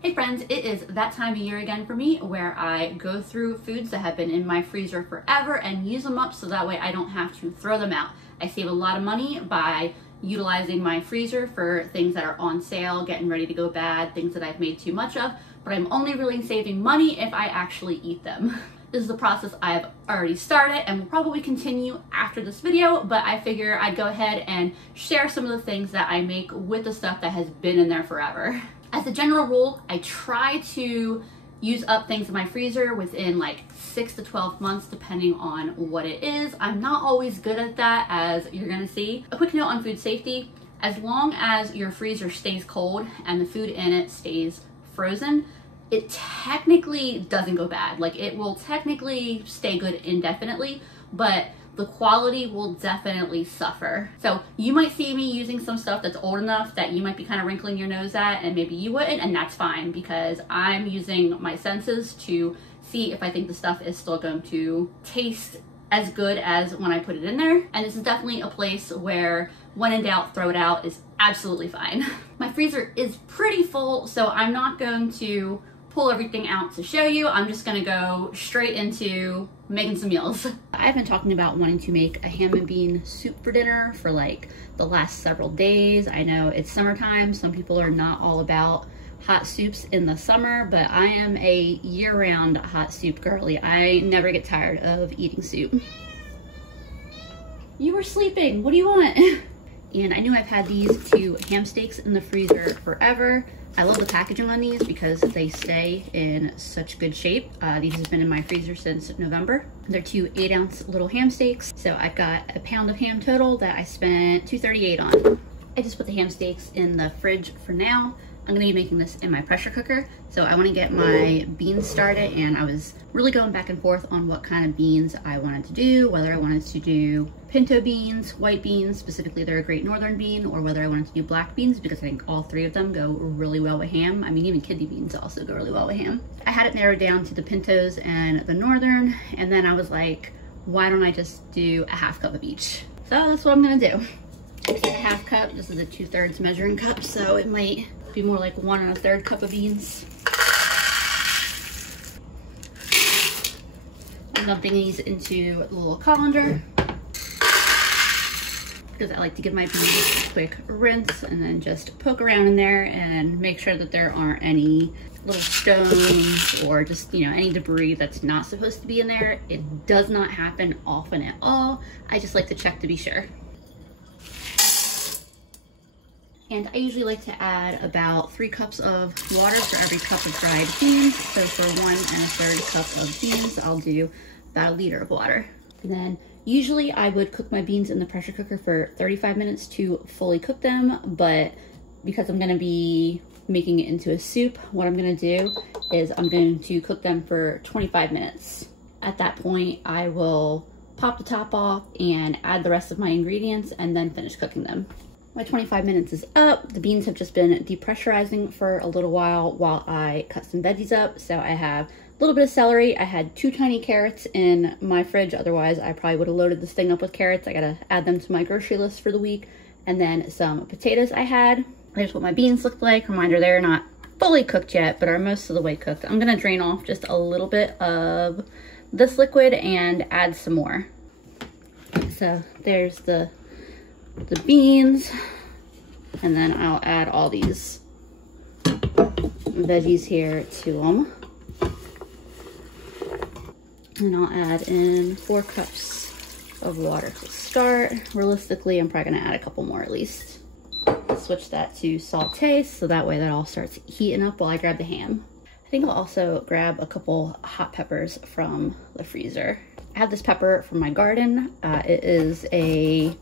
Hey friends, it is that time of year again for me where I go through foods that have been in my freezer forever and use them up so that way I don't have to throw them out. I save a lot of money by utilizing my freezer for things that are on sale, getting ready to go bad, things that I've made too much of, but I'm only really saving money if I actually eat them. This is a process I've already started and will probably continue after this video, but I figure I'd go ahead and share some of the things that I make with the stuff that has been in there forever. As a general rule, I try to use up things in my freezer within like 6 to 12 months, depending on what it is. I'm not always good at that, as you're gonna see. A quick note on food safety: as long as your freezer stays cold and the food in it stays frozen, it technically doesn't go bad. Like, it will technically stay good indefinitely, but the quality will definitely suffer. So you might see me using some stuff that's old enough that you might be kind of wrinkling your nose at, and maybe you wouldn't, and that's fine, because I'm using my senses to see if I think the stuff is still going to taste as good as when I put it in there. And this is definitely a place where, when in doubt, throw it out is absolutely fine. My freezer is pretty full, so I'm not going to pull everything out to show you. I'm just gonna go straight into making some meals. I've been talking about wanting to make a ham and bean soup for dinner for like the last several days. I know it's summertime. Some people are not all about hot soups in the summer, but I am a year-round hot soup girly. I never get tired of eating soup. You were sleeping. What do you want? And I knew I've had these two ham steaks in the freezer forever. I love the packaging on these because they stay in such good shape. These have been in my freezer since November. They're 2 8-ounce little ham steaks. So I've got a pound of ham total that I spent $2.38 on. I just put the ham steaks in the fridge for now. I'm gonna be making this in my pressure cooker. So I wanna get my beans started, and I was really going back and forth on what kind of beans I wanted to do, whether I wanted to do pinto beans, white beans, specifically they're a Great Northern bean, or whether I wanted to do black beans, because I think all three of them go really well with ham. I mean, even kidney beans also go really well with ham. I had it narrowed down to the pintos and the northern, and then I was like, why don't I just do a half cup of each? So that's what I'm gonna do. It's a half cup. This is a 2/3 measuring cup, so it might be more like 1 1/3 cup of beans. I'm dumping these into a little colander because I like to give my beans a quick rinse and then just poke around in there and make sure that there aren't any little stones or just, you know, any debris that's not supposed to be in there. It does not happen often at all. I just like to check to be sure. And I usually like to add about 3 cups of water for every cup of dried beans. So for 1 1/3 cup of beans, I'll do about 1 liter of water. And then usually I would cook my beans in the pressure cooker for 35 minutes to fully cook them. But because I'm gonna be making it into a soup, what I'm gonna do is I'm going to cook them for 25 minutes. At that point, I will pop the top off and add the rest of my ingredients and then finish cooking them. My 25 minutes is up. The beans have just been depressurizing for a little while I cut some veggies up. So I have a little bit of celery. I had 2 tiny carrots in my fridge. Otherwise, I probably would have loaded this thing up with carrots. I gotta add them to my grocery list for the week. And then some potatoes I had. Here's what my beans look like. Reminder, they're not fully cooked yet, but are most of the way cooked. I'm gonna drain off just a little bit of this liquid and add some more. So there's the beans, and then I'll add all these veggies here to them. And I'll add in 4 cups of water to start. Realistically, I'm probably gonna add a couple more at least. Switch that to saute, so that way that all starts heating up while I grab the ham. I think I'll also grab a couple hot peppers from the freezer. I have this pepper from my garden. It is a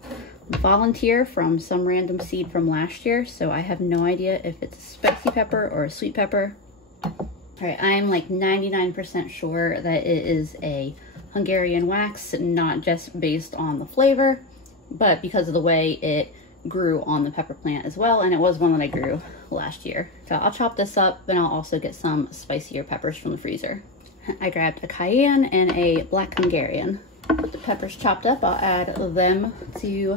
volunteer from some random seed from last year, so I have no idea if it's a spicy pepper or a sweet pepper. All right, I'm like 99% sure that it is a Hungarian wax, not just based on the flavor, but because of the way it grew on the pepper plant as well, and it was one that I grew last year. So I'll chop this up, and I'll also get some spicier peppers from the freezer. I grabbed a cayenne and a black Hungarian. With the peppers chopped up, I'll add them to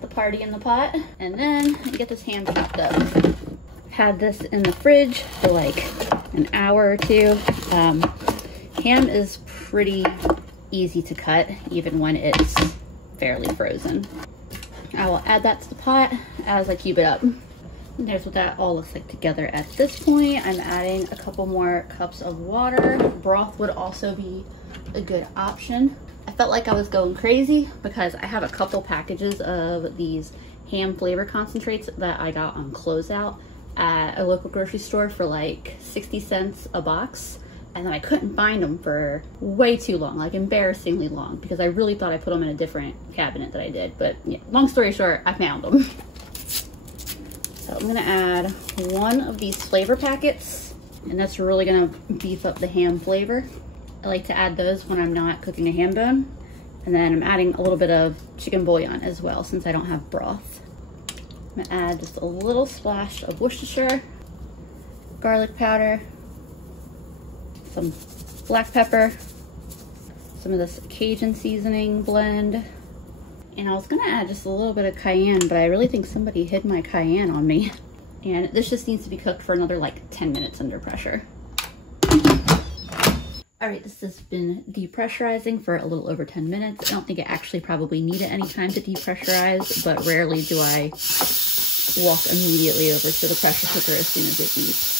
the party in the pot, and then get this ham chopped up. had this in the fridge for like an hour or two. Ham is pretty easy to cut even when it's fairly frozen. I will add that to the pot as I cube it up. And there's what that all looks like together at this point. I'm adding a couple more cups of water. Broth would also be a good option. I felt like I was going crazy because I have a couple packages of these ham flavor concentrates that I got on closeout at a local grocery store for like 60 cents a box. And then I couldn't find them for way too long, like embarrassingly long, because I really thought I put them in a different cabinet that I did. But yeah, long story short, I found them. So I'm gonna add one of these flavor packets, and that's really gonna beef up the ham flavor. I like to add those when I'm not cooking a ham bone. And then I'm adding a little bit of chicken bouillon as well, since I don't have broth. I'm gonna add just a little splash of Worcestershire, garlic powder, some black pepper, some of this Cajun seasoning blend. And I was gonna add just a little bit of cayenne, but I really think somebody hid my cayenne on me. And this just needs to be cooked for another like 10 minutes under pressure. All right, this has been depressurizing for a little over 10 minutes. I don't think it actually probably needed any time to depressurize, but rarely do I walk immediately over to the pressure cooker as soon as it beeps.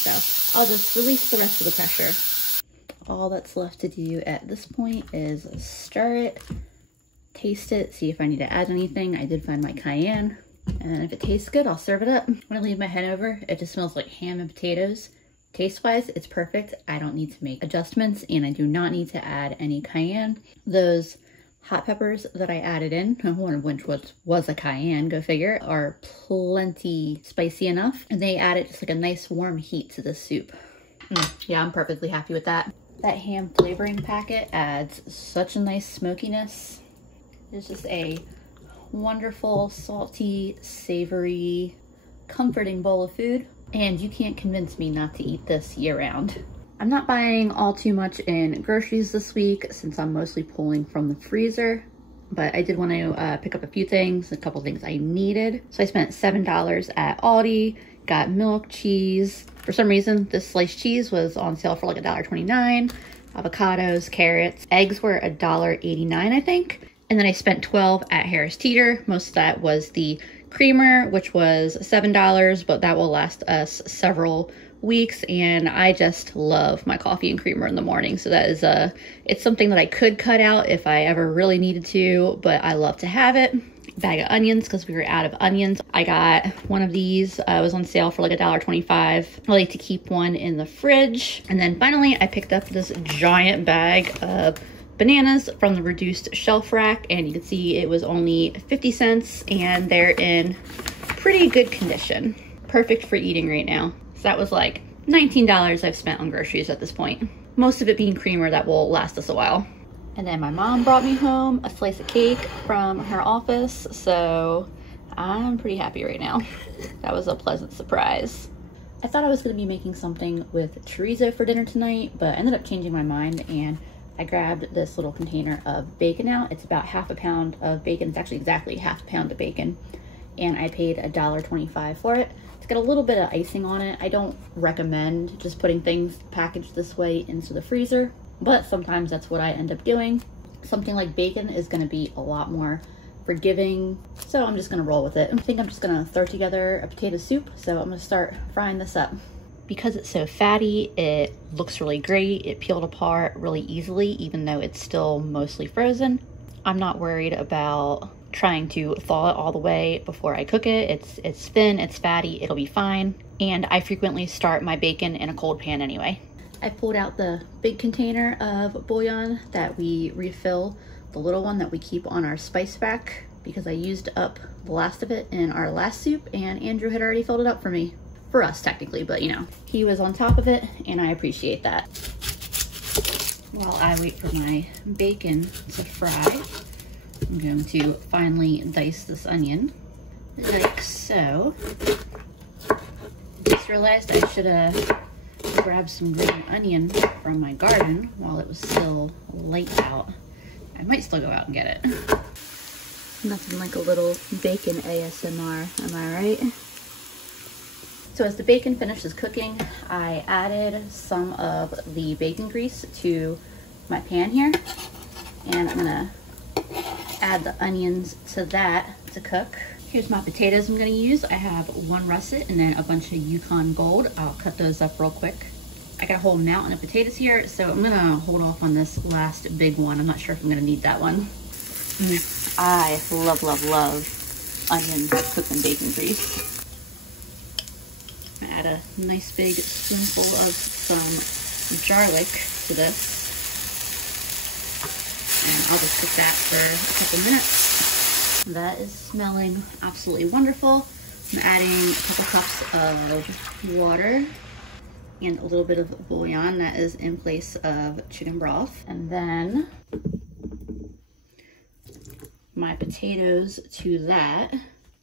So I'll just release the rest of the pressure. All that's left to do at this point is stir it, taste it, see if I need to add anything. I did find my cayenne, and then if it tastes good, I'll serve it up. When I leave my head over, it just smells like ham and potatoes. Taste-wise, it's perfect. I don't need to make adjustments, and I do not need to add any cayenne. Those hot peppers that I added in, one of which was a cayenne, go figure, are plenty spicy enough. And they added just like a nice warm heat to the soup. Yeah, I'm perfectly happy with that. That ham flavoring packet adds such a nice smokiness. It's just a wonderful, salty, savory, comforting bowl of food. And you can't convince me not to eat this year-round. I'm not buying all too much in groceries this week since I'm mostly pulling from the freezer, but I did want to pick up a few things, a couple things I needed. So I spent $7 at Aldi, got milk, cheese. For some reason, this sliced cheese was on sale for like $1.29, avocados, carrots. Eggs were $1.89, I think. And then I spent $12 at Harris Teeter. Most of that was the creamer, which was $7, but that will last us several weeks, and I just love my coffee and creamer in the morning. So that is it's something that I could cut out if I ever really needed to, but I love to have it. Bag of onions because we were out of onions. I got one of these. It was on sale for like $1.25. I like to keep one in the fridge. And then finally I picked up this giant bag of bananas from the reduced shelf rack, and you can see it was only 50 cents and they're in pretty good condition. Perfect for eating right now. So that was like $19 I've spent on groceries at this point. Most of it being creamer that will last us a while. And then my mom brought me home a slice of cake from her office, so I'm pretty happy right now. That was a pleasant surprise. I thought I was gonna be making something with chorizo for dinner tonight, but I ended up changing my mind and I grabbed this little container of bacon out. It's about half a pound of bacon. It's actually exactly half a pound of bacon. And I paid $1.25 for it. It's got a little bit of icing on it. I don't recommend just putting things packaged this way into the freezer, but sometimes that's what I end up doing. Something like bacon is gonna be a lot more forgiving, so I'm just gonna roll with it. I think I'm just gonna throw together a potato soup, so I'm gonna start frying this up. Because it's so fatty, it looks really great. It peeled apart really easily, even though it's still mostly frozen. I'm not worried about trying to thaw it all the way before I cook it. It's thin, it's fatty, it'll be fine. And I frequently start my bacon in a cold pan anyway. I pulled out the big container of bouillon that we refill the little one that we keep on our spice rack because I used up the last of it in our last soup and Andrew had already filled it up for me. For us technically, but you know, he was on top of it and I appreciate that. While I wait for my bacon to fry, I'm going to finally dice this onion like so. I just realized I should have grabbed some green onion from my garden while it was still light out. I might still go out and get it. Nothing like a little bacon ASMR, am I right? So as the bacon finishes cooking, I added some of the bacon grease to my pan here, and I'm gonna add the onions to that to cook. Here's my potatoes I'm gonna use. I have one russet and then a bunch of Yukon Gold. I'll cut those up real quick. I got a whole mountain of potatoes here, so I'm gonna hold off on this last big one. I'm not sure if I'm gonna need that one. I love, love, love onions cooked in bacon grease. I'm gonna add a nice big spoonful of some garlic to this. And I'll just cook that for a couple minutes. That is smelling absolutely wonderful. I'm adding a couple cups of water and a little bit of bouillon that is in place of chicken broth. And then my potatoes to that.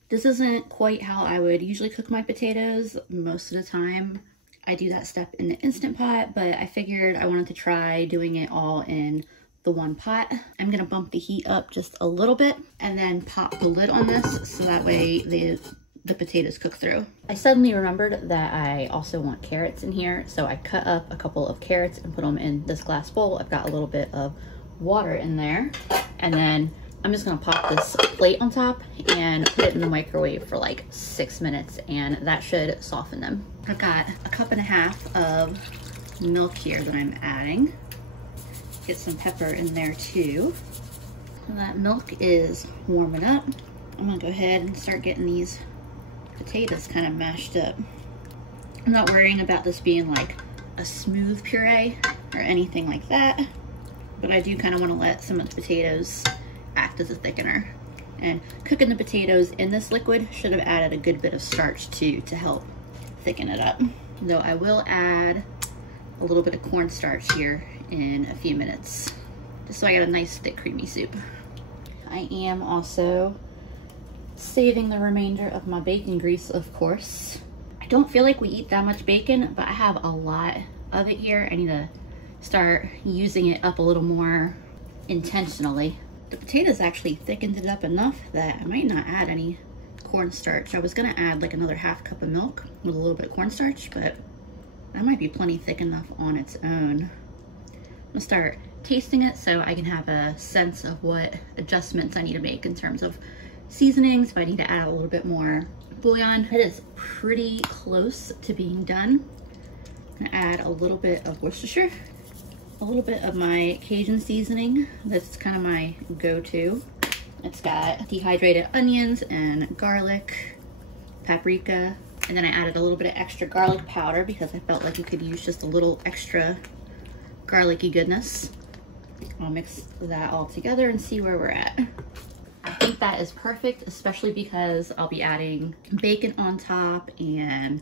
This isn't quite how I would usually cook my potatoes. Most of the time I do that step in the Instant Pot, but I figured I wanted to try doing it all in the one pot. I'm gonna bump the heat up just a little bit and then pop the lid on this so that way the potatoes cook through. I suddenly remembered that I also want carrots in here, so I cut up a couple of carrots and put them in this glass bowl. I've got a little bit of water in there, and then I'm just gonna pop this plate on top and put it in the microwave for like 6 minutes, and that should soften them. I've got a cup and a half of milk here that I'm adding. Get some pepper in there too. And that milk is warming up. I'm gonna go ahead and start getting these potatoes kind of mashed up. I'm not worrying about this being like a smooth puree or anything like that, but I do kind of want to let some of the potatoes act as a thickener. And cooking the potatoes in this liquid should have added a good bit of starch too to help thicken it up. Though I will add a little bit of cornstarch here in a few minutes, just so I get a nice thick creamy soup. I am also saving the remainder of my bacon grease, of course. I don't feel like we eat that much bacon, but I have a lot of it here. I need to start using it up a little more intentionally. The potatoes actually thickened it up enough that I might not add any cornstarch. I was gonna add like another half cup of milk with a little bit of cornstarch, but that might be plenty thick enough on its own. I'm gonna start tasting it so I can have a sense of what adjustments I need to make in terms of seasonings, if I need to add a little bit more bouillon. It is pretty close to being done. I'm gonna add a little bit of Worcestershire, a little bit of my Cajun seasoning. That's kind of my go-to. It's got dehydrated onions and garlic, paprika, and then I added a little bit of extra garlic powder because I felt like you could use just a little extra garlicky goodness. I'll mix that all together and see where we're at. I think that is perfect, especially because I'll be adding bacon on top and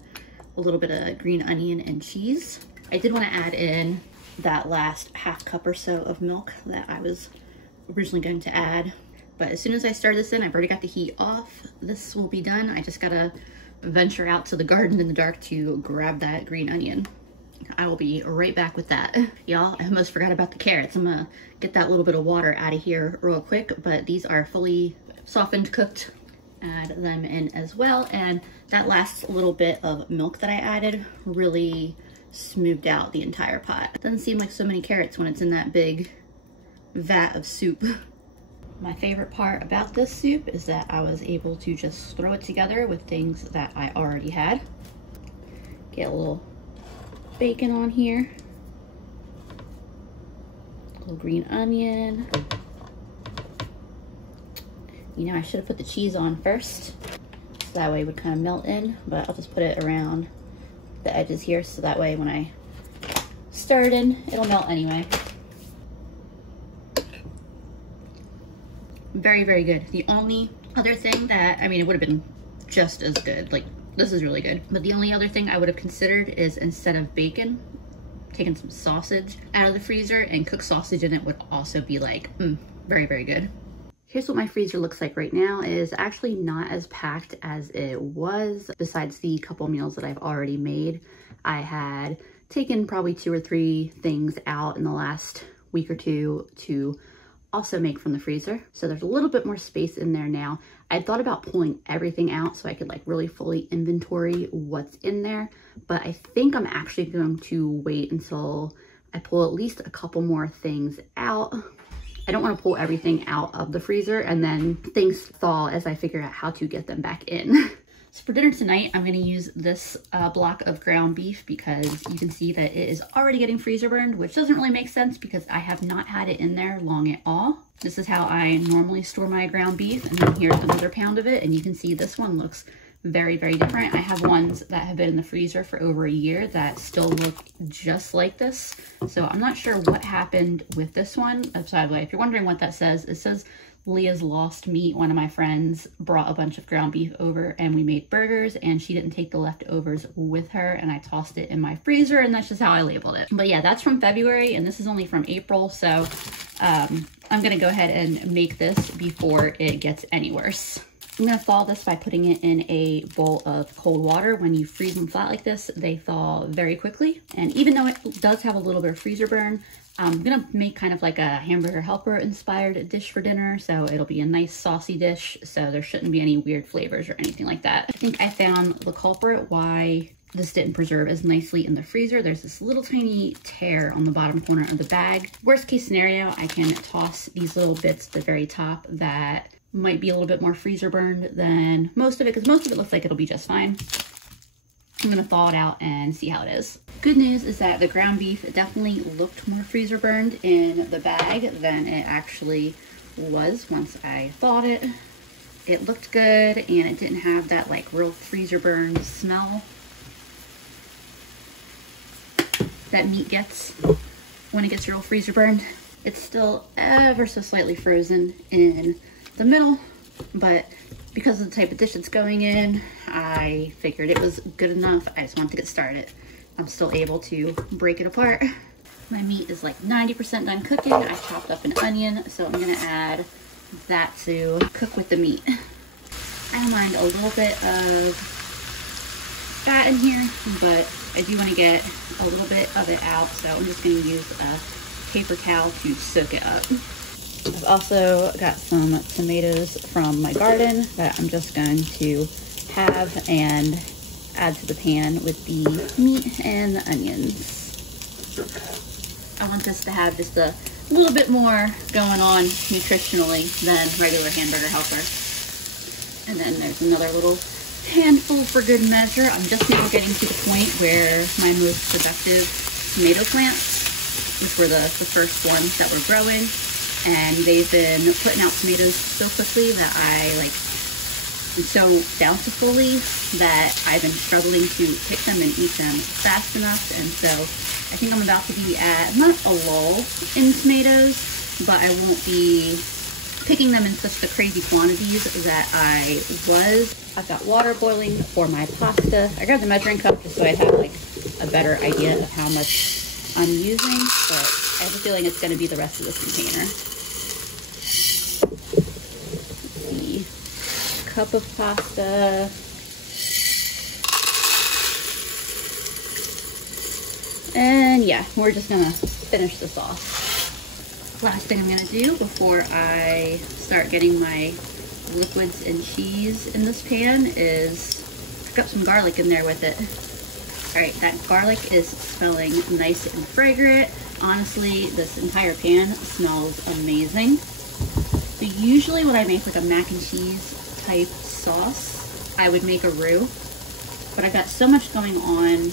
a little bit of green onion and cheese. I did want to add in that last half cup or so of milk that I was originally going to add, but as soon as I stir this in, I've already got the heat off. This will be done. I just gotta venture out to the garden in the dark to grab that green onion. I will be right back with that. Y'all, I almost forgot about the carrots. I'm gonna get that little bit of water out of here real quick, but these are fully softened, cooked. Add them in as well, and that last little bit of milk that I added really smoothed out the entire pot. Doesn't seem like so many carrots when it's in that big vat of soup. My favorite part about this soup is that I was able to just throw it together with things that I already had. Get a little bacon on here, a little green onion. You know, I should have put the cheese on first, so that way it would kind of melt in, but I'll just put it around the edges here so that way when I stir it in, it'll melt anyway. Very, very good. The only other thing that, I mean, it would have been just as good, like, this is really good. But the only other thing I would have considered is instead of bacon, taking some sausage out of the freezer and cook sausage in it would also be like, very, very good. Here's what my freezer looks like right now. It is actually not as packed as it was. Besides the couple meals that I've already made, I had taken probably 2 or 3 things out in the last week or two to also make from the freezer. So there's a little bit more space in there now. I thought about pulling everything out so I could like really fully inventory what's in there, but I think I'm actually going to wait until I pull at least a couple more things out. I don't want to pull everything out of the freezer and then things thaw as I figure out how to get them back in. So for dinner tonight, I'm going to use this block of ground beef because you can see that it is already getting freezer burned, which doesn't really make sense because I have not had it in there long at all. This is how I normally store my ground beef, and then here's another pound of it, and you can see this one looks very, very different. I have ones that have been in the freezer for over a year that still look just like this. So I'm not sure what happened with this one. By the way, if you're wondering what that says, it says Leah's lost meat. One of my friends brought a bunch of ground beef over and we made burgers, and she didn't take the leftovers with her, and I tossed it in my freezer, and that's just how I labeled it. But yeah, that's from February and this is only from April. So I'm gonna go ahead and make this before it gets any worse. I'm gonna thaw this by putting it in a bowl of cold water. When you freeze them flat like this, they thaw very quickly. And even though it does have a little bit of freezer burn, I'm gonna make kind of like a hamburger helper inspired dish for dinner. So it'll be a nice saucy dish. So there shouldn't be any weird flavors or anything like that. I think I found the culprit why this didn't preserve as nicely in the freezer. There's this little tiny tear on the bottom corner of the bag. Worst case scenario, I can toss these little bits at the very top that might be a little bit more freezer burned than most of it, because most of it looks like it'll be just fine. I'm gonna thaw it out and see how it is. Good news is that the ground beef definitely looked more freezer burned in the bag than it actually was once I thawed it. It looked good and it didn't have that like real freezer burned smell that meat gets when it gets real freezer burned. It's still ever so slightly frozen in the middle, but because of the type of dish it's going in, I figured it was good enough. I just wanted to get started. I'm still able to break it apart. My meat is like 90% done cooking. I chopped up an onion, so I'm gonna add that to cook with the meat. I don't mind a little bit of fat in here, but I do want to get a little bit of it out, so I'm just going to use a paper towel to soak it up. I've also got some tomatoes from my garden that I'm just going to have and add to the pan with the meat and the onions. I want this to have just a little bit more going on nutritionally than regular hamburger helper. And then there's another little handful for good measure. I'm just now getting to the point where my most productive tomato plants, which were the first ones that were growing, and they've been putting out tomatoes so quickly that I like am so bountifully that I've been struggling to pick them and eat them fast enough. And so I think I'm about to be at not a lull in tomatoes, but I won't be picking them in such the crazy quantities that I was. I've got water boiling for my pasta. I grabbed the measuring cup just so I have like a better idea of how much I'm using, but I have a feeling it's gonna be the rest of this container. Let's see, cup of pasta. And yeah, we're just gonna finish this off. Last thing I'm gonna do before I start getting my liquids and cheese in this pan is pick up some garlic in there with it. All right, that garlic is smelling nice and fragrant. Honestly, this entire pan smells amazing. So usually when I make like a mac and cheese type sauce, I would make a roux, but I've got so much going on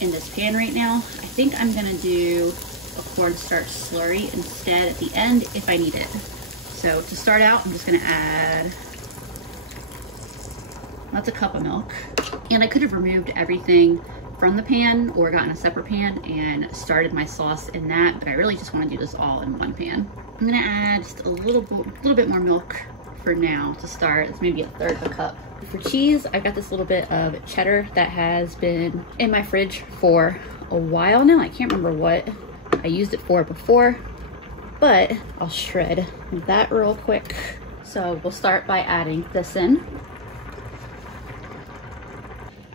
in this pan right now. I think I'm gonna do a cornstarch slurry instead at the end if I need it. So to start out, I'm just gonna add, that's a cup of milk. And I could have removed everything from the pan or gotten a separate pan and started my sauce in that, but I really just wanna do this all in one pan. I'm gonna add just a little bit more milk for now to start. It's maybe a third of a cup. For cheese, I've got this little bit of cheddar that has been in my fridge for a while now. I can't remember what I used it for before, but I'll shred that real quick. So we'll start by adding this in.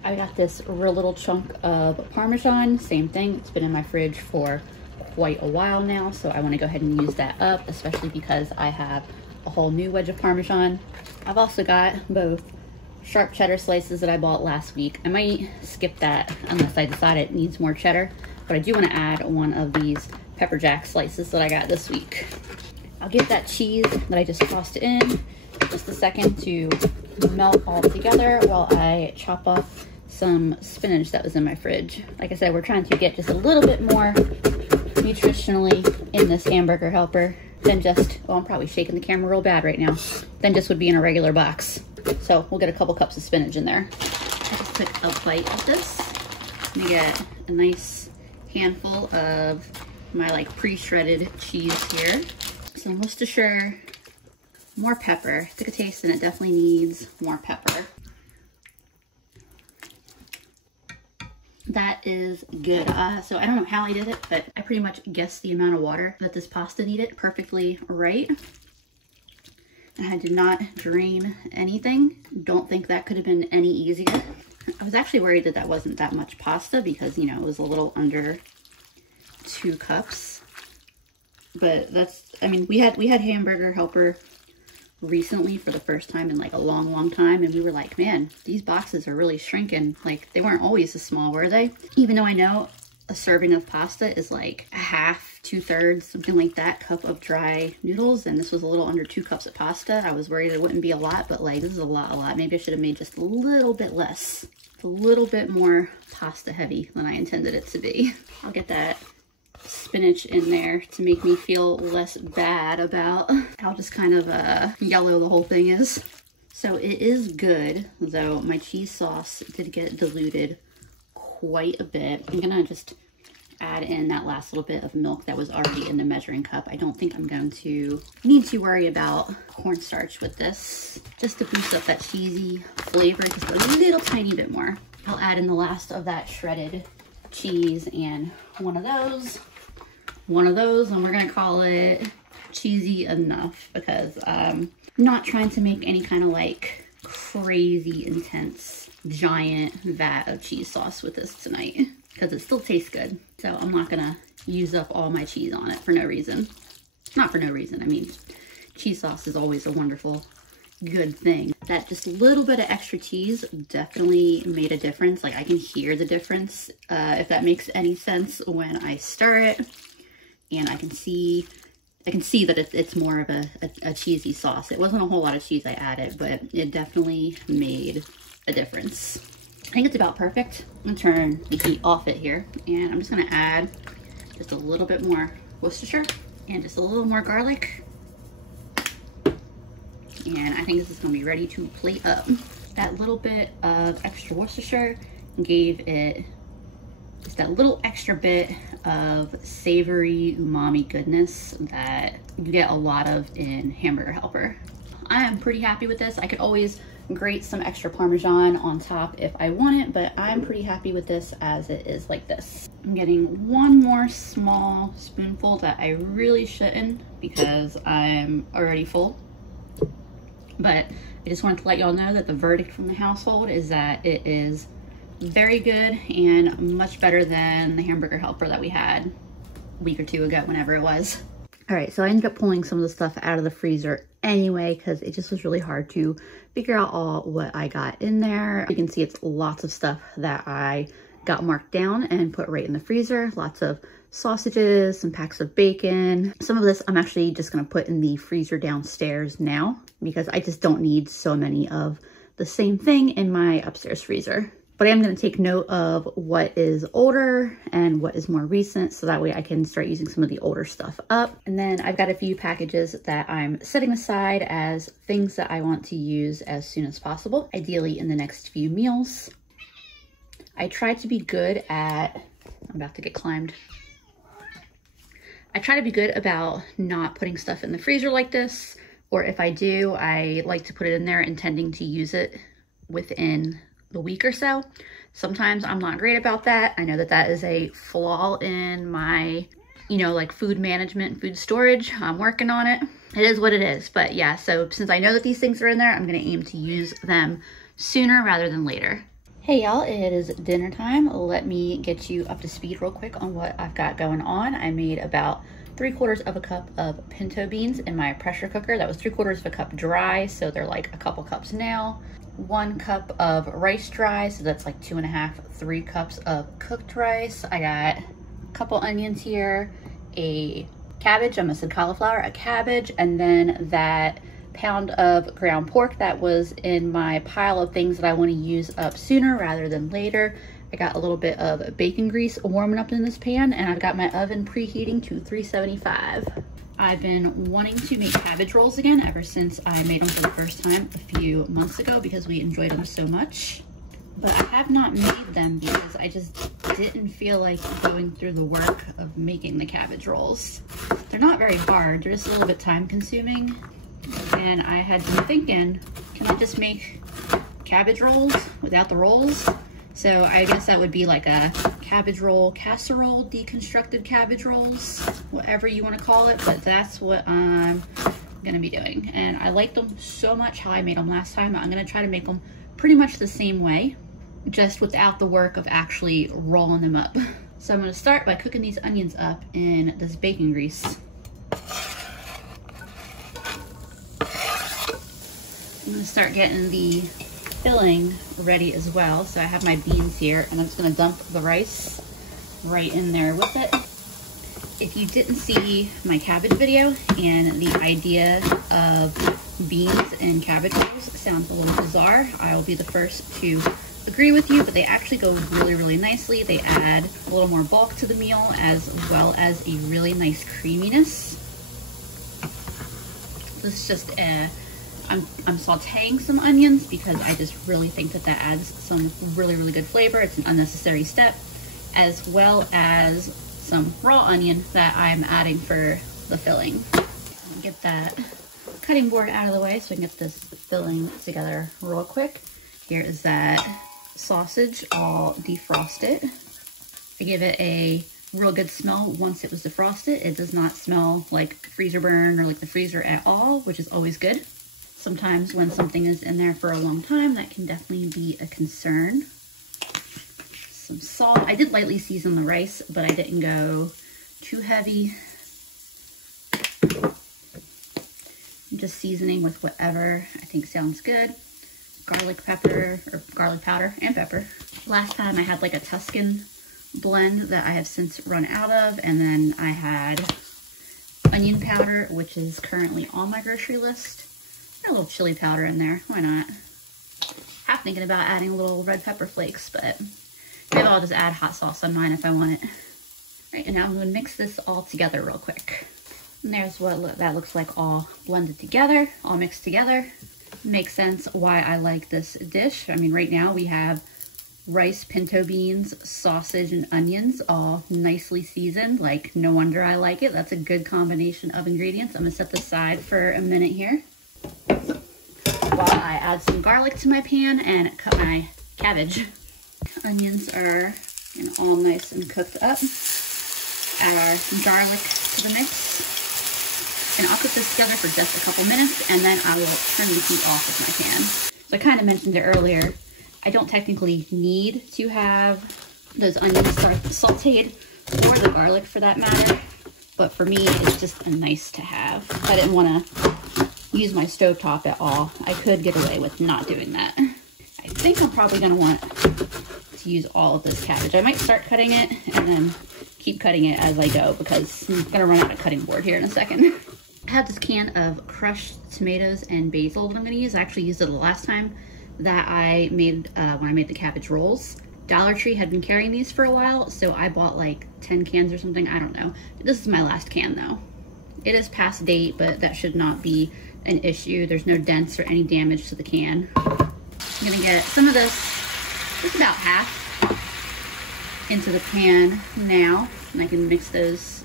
I got this real little chunk of Parmesan, same thing. It's been in my fridge for quite a while now, so I want to go ahead and use that up, especially because I have a whole new wedge of Parmesan. I've also got both sharp cheddar slices that I bought last week. I might skip that unless I decide it needs more cheddar, but I do want to add one of these pepper jack slices that I got this week. I'll give that cheese that I just tossed in just a second to melt all together while I chop up some spinach that was in my fridge. Like I said, we're trying to get just a little bit more nutritionally in this hamburger helper than just, oh, I'm probably shaking the camera real bad right now, than just would be in a regular box. So we'll get a couple cups of spinach in there. I just took a bite of this. I'm gonna get a nice handful of my like pre-shredded cheese here. Some Worcestershire, more pepper. Took a taste and it definitely needs more pepper. That is good. So I don't know how I did it, but I pretty much guessed the amount of water that this pasta needed perfectly right. And I did not drain anything. Don't think that could have been any easier. I was actually worried that that wasn't that much pasta because, you know, it was a little under 2 cups. But that's, I mean, we had hamburger helper recently for the first time in like a long time, and we were like, man, these boxes are really shrinking. Like, they weren't always this small, were they? Even though I know a serving of pasta is like a half, 2/3, something like that, cup of dry noodles, and this was a little under 2 cups of pasta. I was worried it wouldn't be a lot, but like, this is a lot. Maybe I should have made just a little bit less, a little bit more pasta heavy than I intended it to be. I'll get that spinach in there to make me feel less bad about how just kind of yellow the whole thing is. So it is good, though my cheese sauce did get diluted quite a bit. I'm gonna just add in that last little bit of milk that was already in the measuring cup. I don't think I'm going to need to worry about cornstarch with this, just to boost up that cheesy flavor just a little tiny bit more. I'll add in the last of that shredded cheese and one of those, and we're gonna call it cheesy enough because I'm not trying to make any kind of like crazy intense giant vat of cheese sauce with this tonight because it still tastes good. So I'm not gonna use up all my cheese on it for no reason. Not for no reason, I mean, cheese sauce is always a wonderful, good thing. That just a little bit of extra cheese definitely made a difference. Like, I can hear the difference, if that makes any sense, when I stir it, and I can see that it's more of a cheesy sauce. It wasn't a whole lot of cheese I added, but it definitely made a difference. I think it's about perfect. I'm gonna turn the heat off it here, and I'm just gonna add just a little bit more Worcestershire and just a little more garlic. And I think this is gonna be ready to plate up. That little bit of extra Worcestershire gave it just that little extra bit of savory umami goodness that you get a lot of in hamburger helper. I am pretty happy with this. I could always grate some extra Parmesan on top if I want it, but I'm pretty happy with this as it is like this. I'm getting one more small spoonful that I really shouldn't because I'm already full. But I just wanted to let y'all know that the verdict from the household is that it is very good and much better than the hamburger helper that we had a week or 2 ago, whenever it was. All right, so I ended up pulling some of the stuff out of the freezer anyway because it just was really hard to figure out all what I got in there. You can see it's lots of stuff that I got marked down and put right in the freezer. Lots of sausages, some packs of bacon. Some of this I'm actually just gonna put in the freezer downstairs now because I just don't need so many of the same thing in my upstairs freezer. But I am going to take note of what is older and what is more recent, so that way I can start using some of the older stuff up. And then I've got a few packages that I'm setting aside as things that I want to use as soon as possible, ideally in the next few meals. I try to be good at, I'm about to get climbed. I try to be good about not putting stuff in the freezer like this, or if I do, I like to put it in there intending to use it within the week or so. Sometimes I'm not great about that. I know that that is a flaw in my, you know, like food management, food storage. I'm working on it. It is what it is. But yeah, so since I know that these things are in there, I'm gonna aim to use them sooner rather than later. Hey y'all, it is dinner time. Let me get you up to speed real quick on what I've got going on. I made about 3/4 of a cup of pinto beans in my pressure cooker. That was 3/4 of a cup dry, so they're like a couple cups now. 1 cup of rice dry, so that's like 2.5, 3 cups of cooked rice. I got a couple onions here, a cabbage, I almost said cauliflower, a cabbage, and then that pound of ground pork that was in my pile of things that I want to use up sooner rather than later. I got a little bit of bacon grease warming up in this pan, and I've got my oven preheating to 375. I've been wanting to make cabbage rolls again ever since I made them for the first time a few months ago because we enjoyed them so much. But I have not made them because I just didn't feel like going through the work of making the cabbage rolls. They're not very hard, they're just a little bit time consuming. And I had been thinking, can I just make cabbage rolls without the rolls? So I guess that would be like a cabbage roll casserole, deconstructed cabbage rolls, whatever you want to call it, but that's what I'm gonna be doing. And I liked them so much how I made them last time. I'm gonna try to make them pretty much the same way, just without the work of actually rolling them up. So I'm gonna start by cooking these onions up in this bacon grease. I'm gonna start getting the filling ready as well. So I have my beans here, and I'm just gonna dump the rice right in there with it. If you didn't see my cabbage video and the idea of beans and cabbage rolls sounds a little bizarre, I will be the first to agree with you, but they actually go really, really nicely. They add a little more bulk to the meal as well as a really nice creaminess. This is just I'm sauteing some onions because I just really think that that adds some really, really good flavor. It's an unnecessary step, as well as some raw onion that I'm adding for the filling. Get that cutting board out of the way so I can get this filling together real quick. Here is that sausage all defrosted. I give it a real good smell once it was defrosted. It does not smell like freezer burn or like the freezer at all, which is always good. Sometimes when something is in there for a long time, that can definitely be a concern. Some salt. I did lightly season the rice, but I didn't go too heavy. I'm just seasoning with whatever I think sounds good. Garlic pepper, or garlic powder and pepper. Last time I had like a Tuscan blend that I have since run out of, and then I had onion powder, which is currently on my grocery list. A little chili powder in there, why not? Half thinking about adding a little red pepper flakes, but maybe I'll just add hot sauce on mine if I want it. Right, and now I'm gonna mix this all together real quick. And there's what that looks like all blended together, all mixed together. Makes sense why I like this dish. I mean, right now we have rice, pinto beans, sausage, and onions all nicely seasoned. Like, no wonder I like it. That's a good combination of ingredients. I'm gonna set this aside for a minute here while I add some garlic to my pan and cut my cabbage. Onions are all nice and cooked up. Add our garlic to the mix. And I'll cook this together for just a couple minutes, and then I will turn the heat off of my pan. So I kind of mentioned it earlier, I don't technically need to have those onions sauteed, or the garlic for that matter, but for me, it's just a nice to have. I didn't want to use my stovetop at all. I could get away with not doing that. I think I'm probably gonna want to use all of this cabbage. I might start cutting it and then keep cutting it as I go because I'm gonna run out of cutting board here in a second. I have this can of crushed tomatoes and basil that I'm gonna use. I actually used it the last time that I made, when I made the cabbage rolls. Dollar Tree had been carrying these for a while, so I bought like 10 cans or something, I don't know. This is my last can though. It is past date, but that should not be an issue. There's no dents or any damage to the can. I'm gonna get some of this, just about half, into the pan now, and I can mix those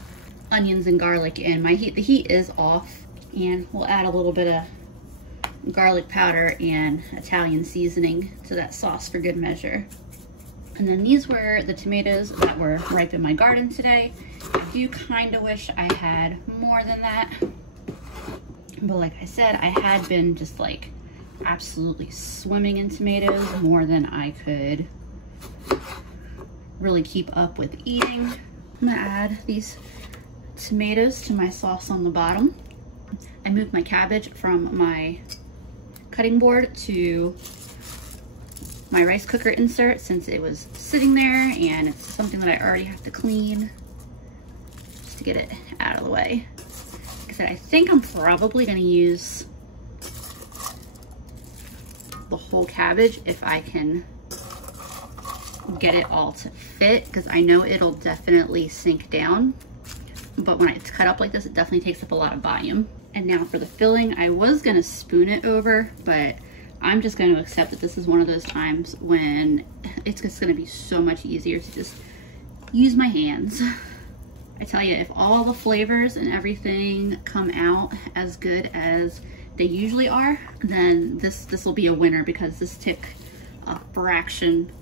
onions and garlic in. The heat is off, and we'll add a little bit of garlic powder and Italian seasoning to that sauce for good measure. And then these were the tomatoes that were ripe in my garden today. I do kind of wish I had more than that. But like I said, I had been just like absolutely swimming in tomatoes, more than I could really keep up with eating. I'm gonna add these tomatoes to my sauce on the bottom. I moved my cabbage from my cutting board to my rice cooker insert since it was sitting there and it's something that I already have to clean just to get it out of the way. Like I said, I think I'm probably gonna use the whole cabbage if I can get it all to fit, because I know it'll definitely sink down, but when it's cut up like this, it definitely takes up a lot of volume. And now for the filling, I was gonna spoon it over, but I'm just going to accept that this is one of those times when it's just going to be so much easier to just use my hands. I tell you, if all the flavors and everything come out as good as they usually are, then this will be a winner, because this took a fraction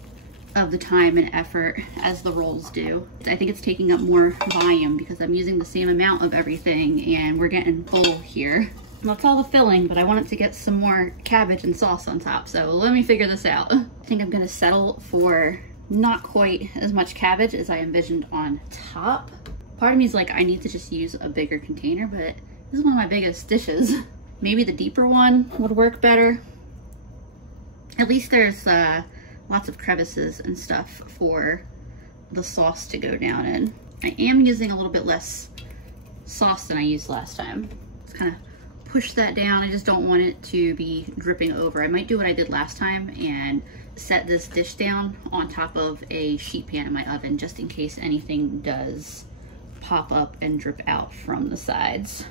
of the time and effort as the rolls do. I think it's taking up more volume because I'm using the same amount of everything and we're getting full here. That's all the filling, but I wanted to get some more cabbage and sauce on top, so let me figure this out. I think I'm gonna settle for not quite as much cabbage as I envisioned on top. Part of me is like, I need to just use a bigger container, but this is one of my biggest dishes. Maybe the deeper one would work better. At least there's lots of crevices and stuff for the sauce to go down in. I am using a little bit less sauce than I used last time. It's kind of push that down. I just don't want it to be dripping over. I might do what I did last time and set this dish down on top of a sheet pan in my oven, just in case anything does pop up and drip out from the sides.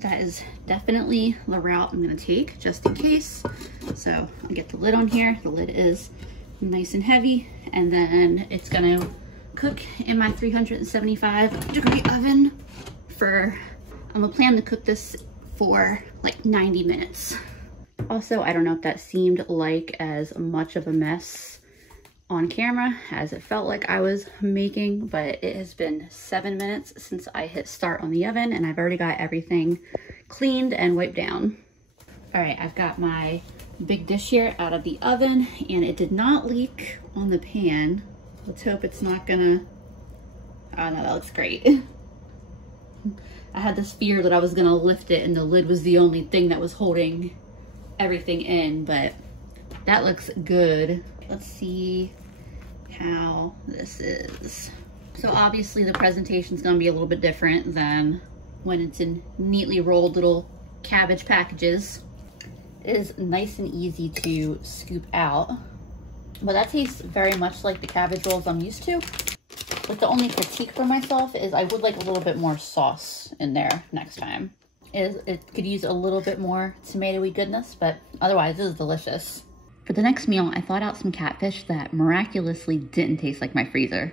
That is definitely the route I'm gonna take, just in case. So I'll get the lid on here. The lid is nice and heavy, and then it's gonna cook in my 375-degree oven for, I'm gonna plan to cook this for like 90 minutes. Also, I don't know if that seemed like as much of a mess on camera as it felt like I was making, but it has been 7 minutes since I hit start on the oven and I've already got everything cleaned and wiped down. All right, I've got my big dish here out of the oven and it did not leak on the pan. Let's hope it's not gonna, oh no, that looks great. I had this fear that I was gonna lift it and the lid was the only thing that was holding everything in, but that looks good. Let's see how this is. So obviously the presentation is gonna be a little bit different than when it's in neatly rolled little cabbage packages. It is nice and easy to scoop out, but that tastes very much like the cabbage rolls I'm used to. But the only critique for myself is I would like a little bit more sauce in there next time. It could use a little bit more tomatoey goodness, but otherwise this is delicious. For the next meal, I thawed out some catfish that miraculously didn't taste like my freezer.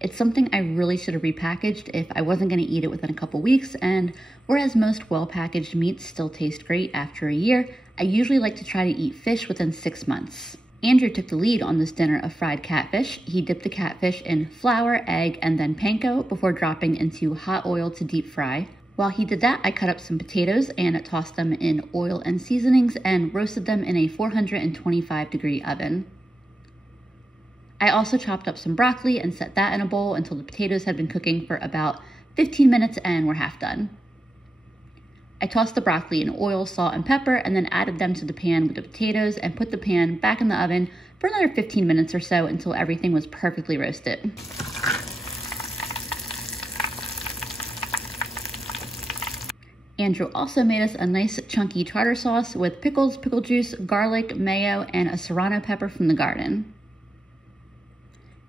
It's something I really should have repackaged if I wasn't gonna eat it within a couple weeks, and whereas most well-packaged meats still taste great after a year, I usually like to try to eat fish within 6 months. Andrew took the lead on this dinner of fried catfish. He dipped the catfish in flour, egg, and then panko before dropping into hot oil to deep fry. While he did that, I cut up some potatoes and tossed them in oil and seasonings and roasted them in a 425-degree oven. I also chopped up some broccoli and set that in a bowl until the potatoes had been cooking for about 15 minutes and were half done. I tossed the broccoli in oil, salt, and pepper, and then added them to the pan with the potatoes and put the pan back in the oven for another 15 minutes or so until everything was perfectly roasted. Andrew also made us a nice chunky tartar sauce with pickles, pickle juice, garlic, mayo, and a serrano pepper from the garden.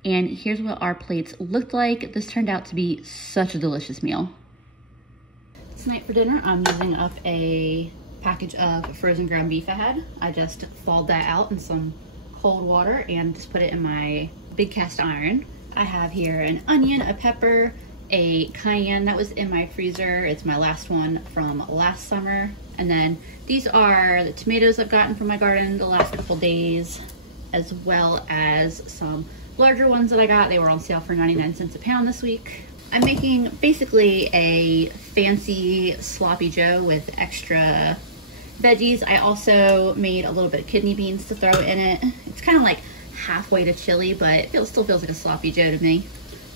And here's what our plates looked like. This turned out to be such a delicious meal. Tonight for dinner, I'm using up a package of frozen ground beef I had. I just thawed that out in some cold water and just put it in my big cast iron. I have here an onion, a pepper, a cayenne that was in my freezer. It's my last one from last summer. And then these are the tomatoes I've gotten from my garden the last couple days, as well as some larger ones that I got. They were on sale for 99 cents a pound this week. I'm making basically a fancy sloppy joe with extra veggies. I also made a little bit of kidney beans to throw in it. It's kind of like halfway to chili, but it still feels like a sloppy joe to me.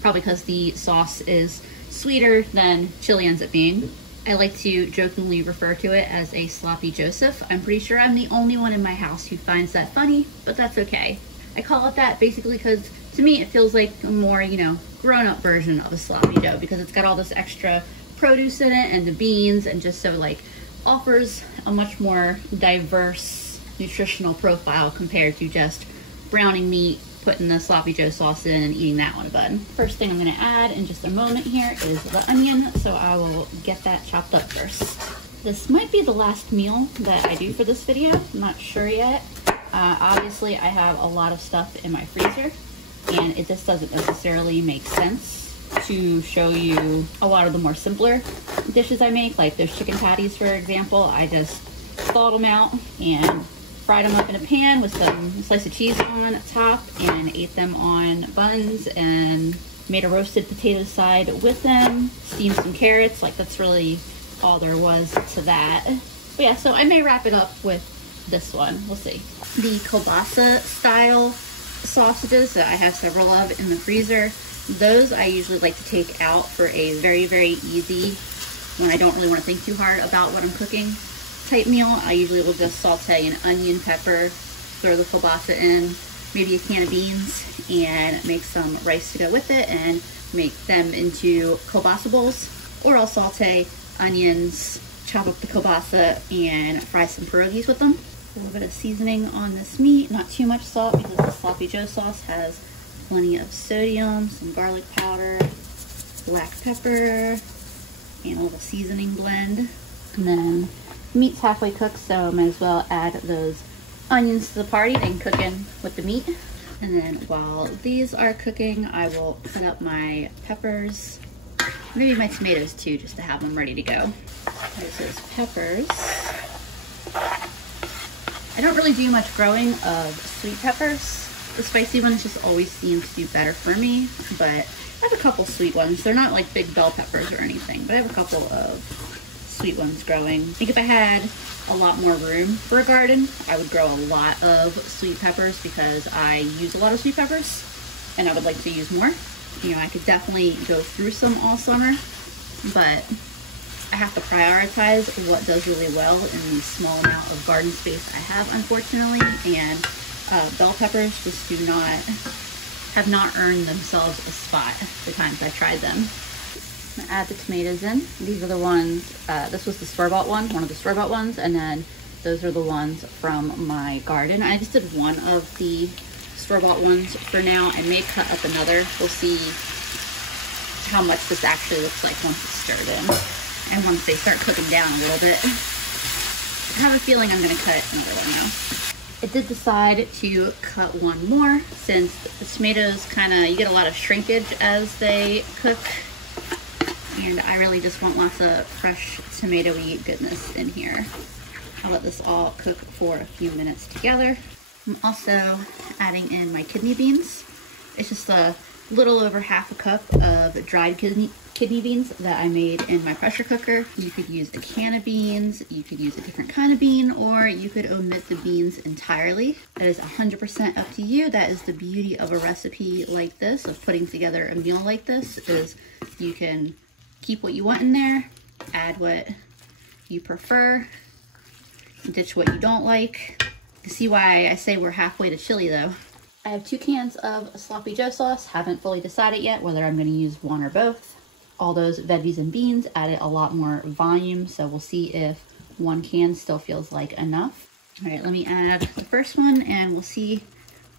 Probably because the sauce is sweeter than chili ends up being. I like to jokingly refer to it as a sloppy Joseph. I'm pretty sure I'm the only one in my house who finds that funny, but that's okay. I call it that basically because to me it feels like a more, you know, grown-up version of a sloppy joe because it's got all this extra produce in it and the beans, and just so like offers a much more diverse nutritional profile compared to just browning meat, putting the sloppy joe sauce in and eating that one a bun. First thing I'm going to add in just a moment here is the onion, so I will get that chopped up first. This might be the last meal that I do for this video. I'm not sure yet. Obviously I have a lot of stuff in my freezer, and it just doesn't necessarily make sense to show you a lot of the more simpler dishes I make, like those chicken patties for example. I just thawed them out and fried them up in a pan with some slice of cheese on top and ate them on buns, and made a roasted potato side with them, steamed some carrots. Like that's really all there was to that. But yeah, so I may wrap it up with this one. We'll see. The kielbasa style sausages that I have several of in the freezer, those I usually like to take out for a very, very easy, when I don't really want to think too hard about what I'm cooking type meal. I usually will just saute an onion, pepper, throw the kielbasa in, maybe a can of beans, and make some rice to go with it and make them into kielbasa bowls. Or I'll saute onions, chop up the kielbasa, and fry some pierogies with them. A little bit of seasoning on this meat, not too much salt because the sloppy joe sauce has plenty of sodium, some garlic powder, black pepper, and a little seasoning blend. And then meat's halfway cooked, so I might as well add those onions to the party. They can cook in with the meat. And then while these are cooking, I will cut up my peppers, maybe my tomatoes too, just to have them ready to go. There's those peppers. I don't really do much growing of sweet peppers. The spicy ones just always seem to do better for me, but I have a couple sweet ones. They're not like big bell peppers or anything, but I have a couple of sweet ones growing. I think if I had a lot more room for a garden, I would grow a lot of sweet peppers because I use a lot of sweet peppers and I would like to use more. You know, I could definitely go through some all summer, but I have to prioritize what does really well in the small amount of garden space I have, unfortunately, and bell peppers just have not earned themselves a spot the times I've tried them. I'm gonna add the tomatoes in. These are the ones, this was the store-bought one of the store-bought ones, and then those are the ones from my garden. I just did one of the store-bought ones for now. I may cut up another. We'll see how much this actually looks like once it's stirred in and once they start cooking down a little bit. I have a feeling I'm gonna cut another one now. I did decide to cut one more since the tomatoes you get a lot of shrinkage as they cook. And I really just want lots of fresh tomatoey goodness in here. I'll let this all cook for a few minutes together. I'm also adding in my kidney beans. It's just a little over half a cup of dried kidney beans that I made in my pressure cooker. You could use a can of beans, you could use a different kind of bean, or you could omit the beans entirely. That is 100% up to you. That is the beauty of a recipe like this, of putting together a meal like this, is you can keep what you want in there, add what you prefer, ditch what you don't like. You see why I say we're halfway to chili though. I have 2 cans of sloppy joe sauce. Haven't fully decided yet whether I'm going to use one or both. All those veggies and beans added a lot more volume, so we'll see if 1 can still feels like enough. All right, let me add the first one and we'll see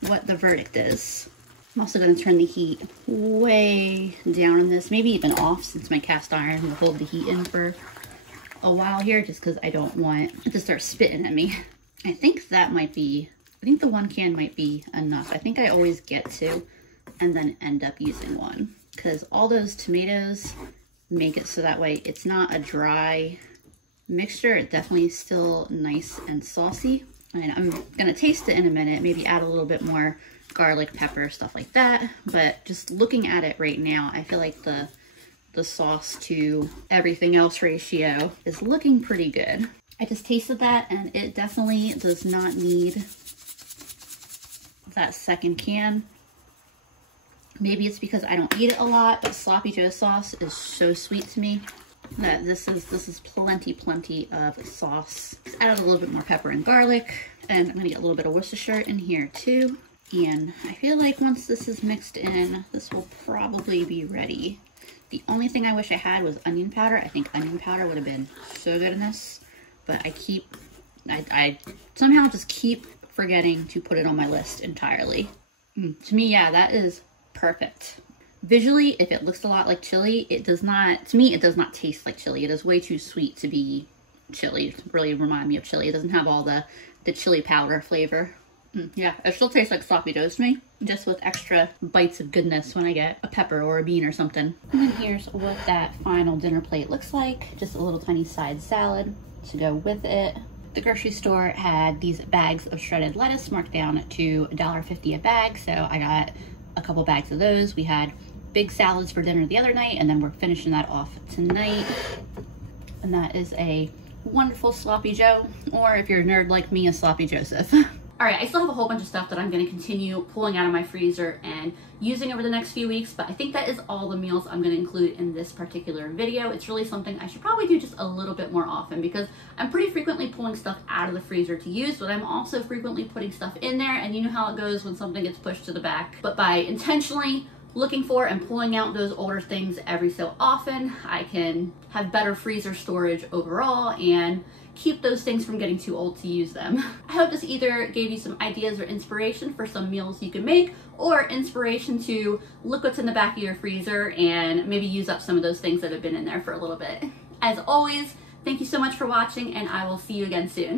what the verdict is. I'm also going to turn the heat way down on this, maybe even off, since my cast iron will hold the heat in for a while here, just because I don't want it to start spitting at me. I think the 1 can might be enough. I think I always get 2 and then end up using 1, because all those tomatoes make it so that way it's not a dry mixture. It definitely is still nice and saucy. And I'm going to taste it in a minute, maybe add a little bit more garlic, pepper, stuff like that. But just looking at it right now, I feel like the sauce to everything else ratio is looking pretty good. I just tasted that and it definitely does not need that second can. Maybe it's because I don't eat it a lot, but sloppy joe sauce is so sweet to me that this is plenty of sauce. Let's add a little bit more pepper and garlic, and I'm gonna get a little bit of Worcestershire in here too. And I feel like once this is mixed in, this will probably be ready. The only thing I wish I had was onion powder. I think onion powder would have been so good in this, but I somehow just keep forgetting to put it on my list entirely. To me, yeah, that is perfect. Visually, if it looks a lot like chili, it does not, to me, it does not taste like chili. It is way too sweet to be chili. It really remind me of chili. It doesn't have all the chili powder flavor. Yeah, it still tastes like sloppy joes to me, just with extra bites of goodness when I get a pepper or a bean or something. And then here's what that final dinner plate looks like. Just a little tiny side salad to go with it. The grocery store had these bags of shredded lettuce marked down to $1.50 a bag, so I got a couple bags of those. We had big salads for dinner the other night, and then we're finishing that off tonight. And that is a wonderful sloppy joe, or if you're a nerd like me, a sloppy Joseph. All right, I still have a whole bunch of stuff that I'm gonna continue pulling out of my freezer and using over the next few weeks, but I think that is all the meals I'm gonna include in this particular video. It's really something I should probably do just a little bit more often, because I'm pretty frequently pulling stuff out of the freezer to use, but I'm also frequently putting stuff in there, and you know how it goes when something gets pushed to the back. But by intentionally looking for and pulling out those older things every so often, I can have better freezer storage overall and keep those things from getting too old to use them. I hope this either gave you some ideas or inspiration for some meals you can make, or inspiration to look what's in the back of your freezer and maybe use up some of those things that have been in there for a little bit. As always, thank you so much for watching, and I will see you again soon.